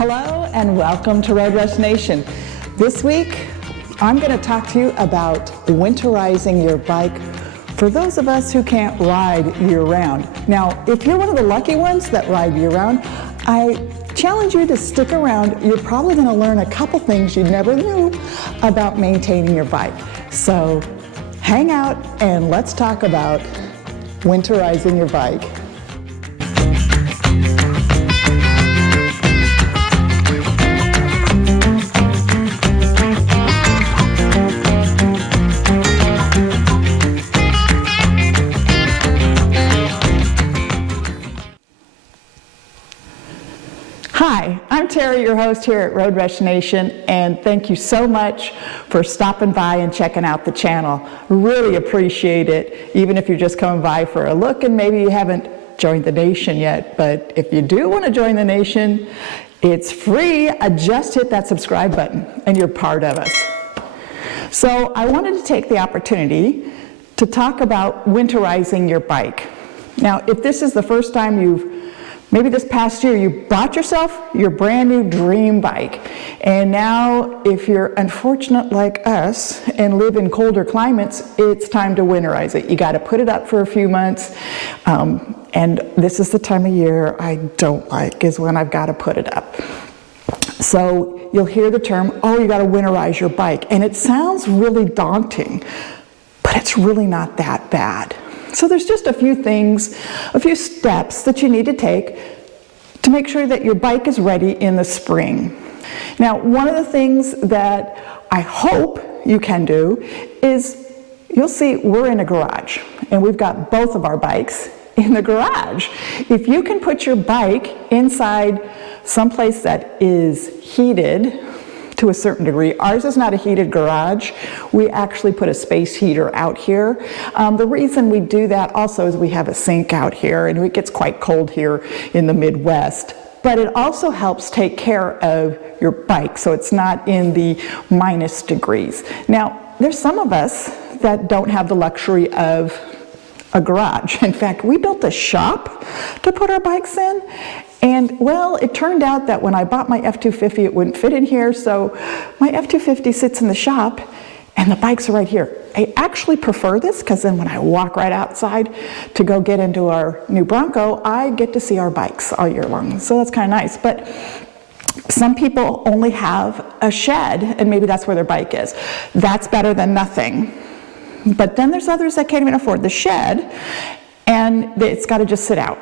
Hello and welcome to Road Rush Nation. This week, I'm going to talk to you about winterizing your bike for those of us who can't ride year-round. Now, if you're one of the lucky ones that ride year-round, I challenge you to stick around. You're probably going to learn a couple things you never knew about maintaining your bike. So hang out and let's talk about winterizing your bike. Hi, I'm Terry, your host here at Road Rush Nation, and thank you so much for stopping by and checking out the channel. Really appreciate it, even if you're just coming by for a look and maybe you haven't joined the nation yet. But if you do want to join the nation, it's free. Just hit that subscribe button and you're part of us. So I wanted to take the opportunity to talk about winterizing your bike. Now, if this is the first time maybe this past year you bought yourself your brand new dream bike, and now if you're unfortunate like us and live in colder climates, it's time to winterize it. You got to put it up for a few months, and this is the time of year I don't like, is when I've got to put it up. So you'll hear the term, oh, you got to winterize your bike, and it sounds really daunting, but it's really not that bad. So there's just a few things, a few steps that you need to take to make sure that your bike is ready in the spring. Now, one of the things that I hope you can do is, you'll see we're in a garage and we've got both of our bikes in the garage. If you can put your bike inside someplace that is heated to a certain degree. Ours is not a heated garage. We actually put a space heater out here. The reason we do that also is we have a sink out here, and it gets quite cold here in the Midwest. But it also helps take care of your bike so it's not in the minus degrees. Now, there's some of us that don't have the luxury of a garage. In fact, we built a shop to put our bikes in. And well, it turned out that when I bought my F-250, it wouldn't fit in here, so my F-250 sits in the shop and the bikes are right here. I actually prefer this because then when I walk right outside to go get into our new Bronco, I get to see our bikes all year long, so that's kind of nice. But some people only have a shed and maybe that's where their bike is. That's better than nothing. But then there's others that can't even afford the shed and it's got to just sit out.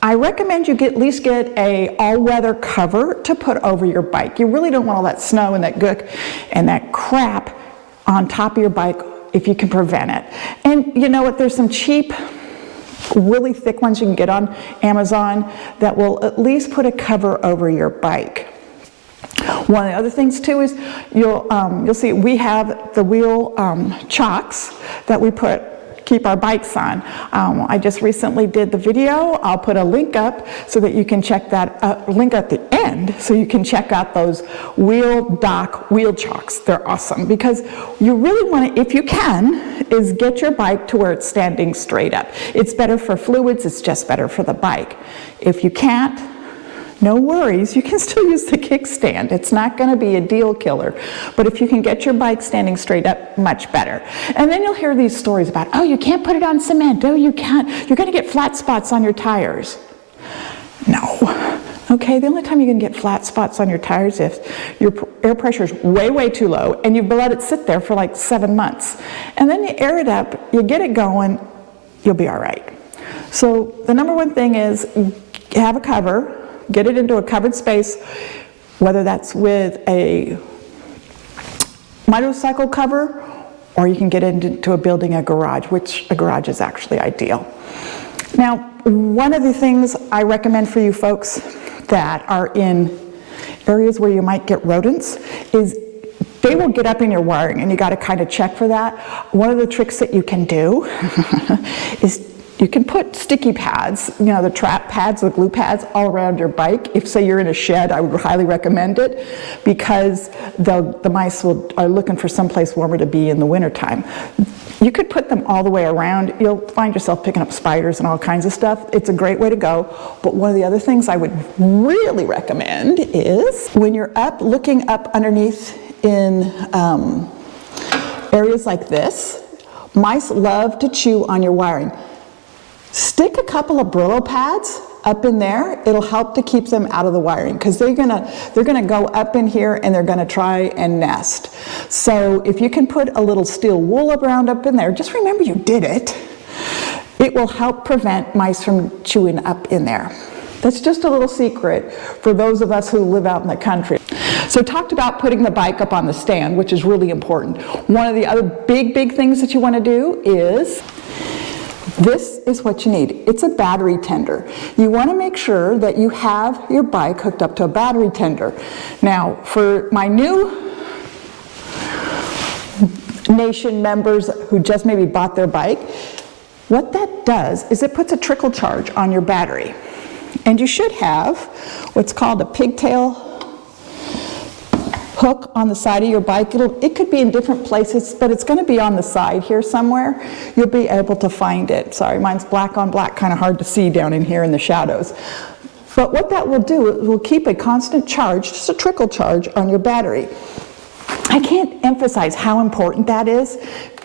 I recommend you at least get a all-weather cover to put over your bike. You really don't want all that snow and that gook and that crap on top of your bike if you can prevent it. And you know what, there's some cheap, really thick ones you can get on Amazon that will at least put a cover over your bike. One of the other things too is you'll see we have the wheel chocks that we keep our bikes on. I just recently did the video. I'll put a link up so that you can check that link at the end so you can check out those wheel chocks. They're awesome because you really want to, if you can, is get your bike to where it's standing straight up. It's better for fluids, it's just better for the bike. If you can't, no worries, you can still use the kickstand. It's not going to be a deal killer. But if you can get your bike standing straight up, much better. And then you'll hear these stories about, oh, you can't put it on cement. Oh, you can't. You're going to get flat spots on your tires. No. Okay, the only time you're going to get flat spots on your tires is if your air pressure is way, way too low and you've let it sit there for like 7 months. And then you air it up, you get it going, you'll be all right. So the number one thing is have a cover. Get it into a covered space, whether that's with a motorcycle cover or you can get into a building, a garage, which a garage is actually ideal. Now, one of the things I recommend for you folks that are in areas where you might get rodents is they will get up in your wiring and you got to kind of check for that. One of the tricks that you can do is you can put sticky pads, you know, the trap pads, the glue pads all around your bike. If, say, you're in a shed, I would highly recommend it because the mice are looking for someplace warmer to be in the wintertime. You could put them all the way around. You'll find yourself picking up spiders and all kinds of stuff. It's a great way to go. But one of the other things I would really recommend is when you're up, looking up underneath in areas like this, mice love to chew on your wiring. Stick a couple of Brillo pads up in there. It'll help to keep them out of the wiring, because they're gonna go up in here and they're gonna try and nest. So if you can put a little steel wool around up in there, just remember you did it. It will help prevent mice from chewing up in there. That's just a little secret for those of us who live out in the country. So talked about putting the bike up on the stand, which is really important. One of the other big things that you want to do is, this is what you need. It's a battery tender. You want to make sure that you have your bike hooked up to a battery tender. Now, for my new Nation members who just maybe bought their bike, what that does is it puts a trickle charge on your battery. And you should have what's called a pigtail hook on the side of your bike. It could be in different places, but it's going to be on the side here somewhere. You'll be able to find it. Sorry, mine's black on black, kind of hard to see down in here in the shadows. But what that will do, it will keep a constant charge, just a trickle charge on your battery. I can't emphasize how important that is,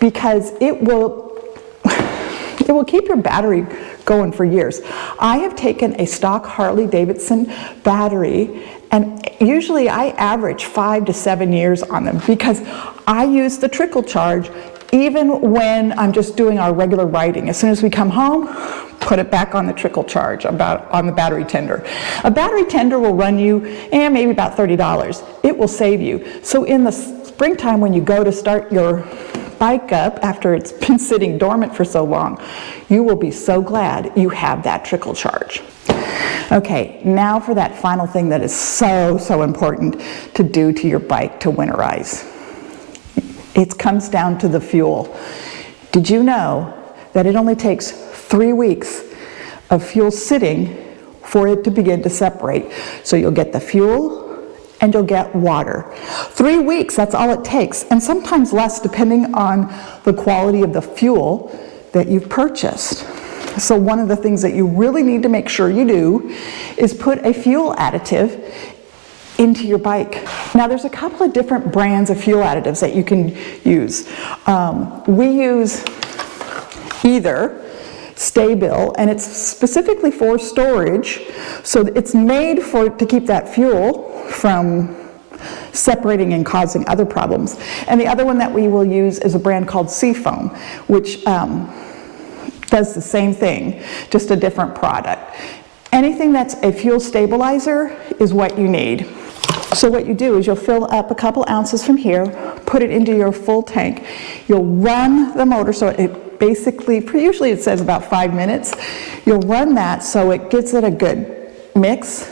because it will keep your battery going for years. I have taken a stock Harley Davidson battery, and usually I average 5 to 7 years on them, because I use the trickle charge even when I'm just doing our regular riding. As soon as we come home, put it back on the trickle charge, on the battery tender. A battery tender will run you maybe about $30. It will save you. So in the springtime, when you go to start your bike up after it's been sitting dormant for so long, you will be so glad you have that trickle charge. Okay, now for that final thing that is so important to do to your bike to winterize. It comes down to the fuel. Did you know that it only takes 3 weeks of fuel sitting for it to begin to separate? So you'll get the fuel and you'll get water. 3 weeks, that's all it takes, and sometimes less depending on the quality of the fuel that you've purchased. So one of the things that you really need to make sure you do is put a fuel additive into your bike. Now there's a couple of different brands of fuel additives that you can use. We use either Stay-Bil, and it's specifically for storage, so it's made to keep that fuel from separating and causing other problems. And the other one that we will use is a brand called Seafoam, which does the same thing, just a different product. Anything that's a fuel stabilizer is what you need. So what you do is you'll fill up a couple ounces from here, put it into your full tank. You'll run the motor, so it basically, usually it says about 5 minutes. You'll run that so it gets it a good mix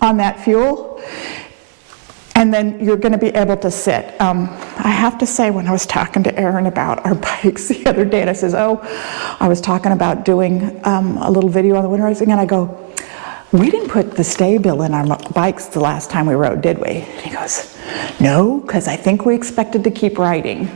on that fuel, and then you're going to be able to sit. I have to say, when I was talking to Erin about our bikes the other day, and I says, I was talking about doing a little video on the winterizing, and I go, we didn't put the Stay-Bil in our bikes the last time we rode, did we? And he goes, no, because I think we expected to keep riding,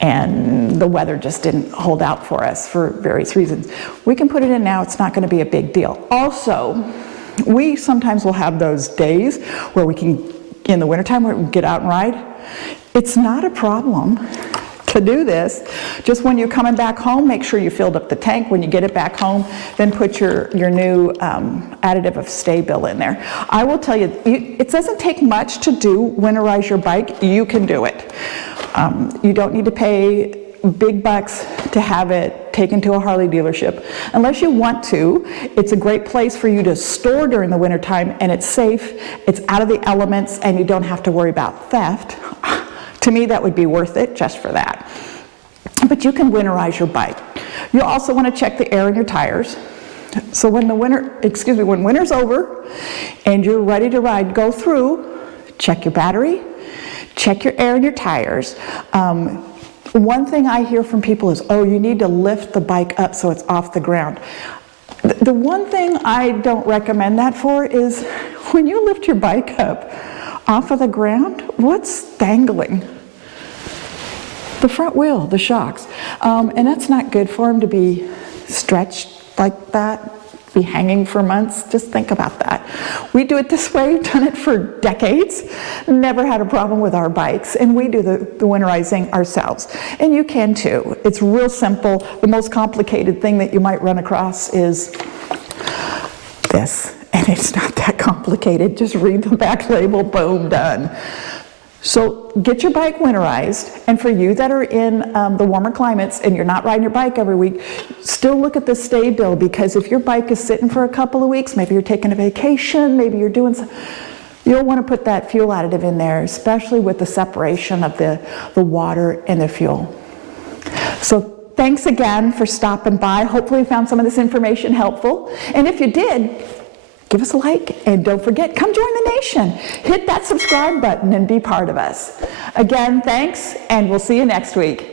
and the weather just didn't hold out for us for various reasons. We can put it in now, it's not going to be a big deal. Also, we sometimes will have those days where we can, in the wintertime, where we get out and ride. It's not a problem to do this. Just when you're coming back home, make sure you filled up the tank. When you get it back home, then put your new additive of Stay-Bil in there. I will tell you, it doesn't take much to winterize your bike. You can do it. You don't need to pay big bucks to have it taken to a Harley dealership. Unless you want to, it's a great place for you to store during the wintertime, and it's safe, it's out of the elements, and you don't have to worry about theft. To me, that would be worth it just for that. But you can winterize your bike. You also want to check the air in your tires. So when when winter's over and you're ready to ride, go through, check your battery, check your air in your tires. One thing I hear from people is, you need to lift the bike up so it's off the ground. The one thing I don't recommend that for is when you lift your bike up off of the ground, what's dangling? The front wheel, the shocks. And that's not good for them to be stretched like that, be hanging for months. Just think about that. We do it this way, done it for decades, never had a problem with our bikes, and we do the winterizing ourselves. And you can too. It's real simple. The most complicated thing that you might run across is this, and it's not that complicated. Just read the back label, boom, done. So get your bike winterized, and for you that are in the warmer climates and you're not riding your bike every week, still look at the stay bill, because if your bike is sitting for a couple of weeks, maybe you're taking a vacation, maybe you're doing something, you'll want to put that fuel additive in there, especially with the separation of the water and the fuel. So thanks again for stopping by. Hopefully you found some of this information helpful, and if you did, give us a like, and don't forget, come join the nation. Hit that subscribe button and be part of us. Again, thanks, and we'll see you next week.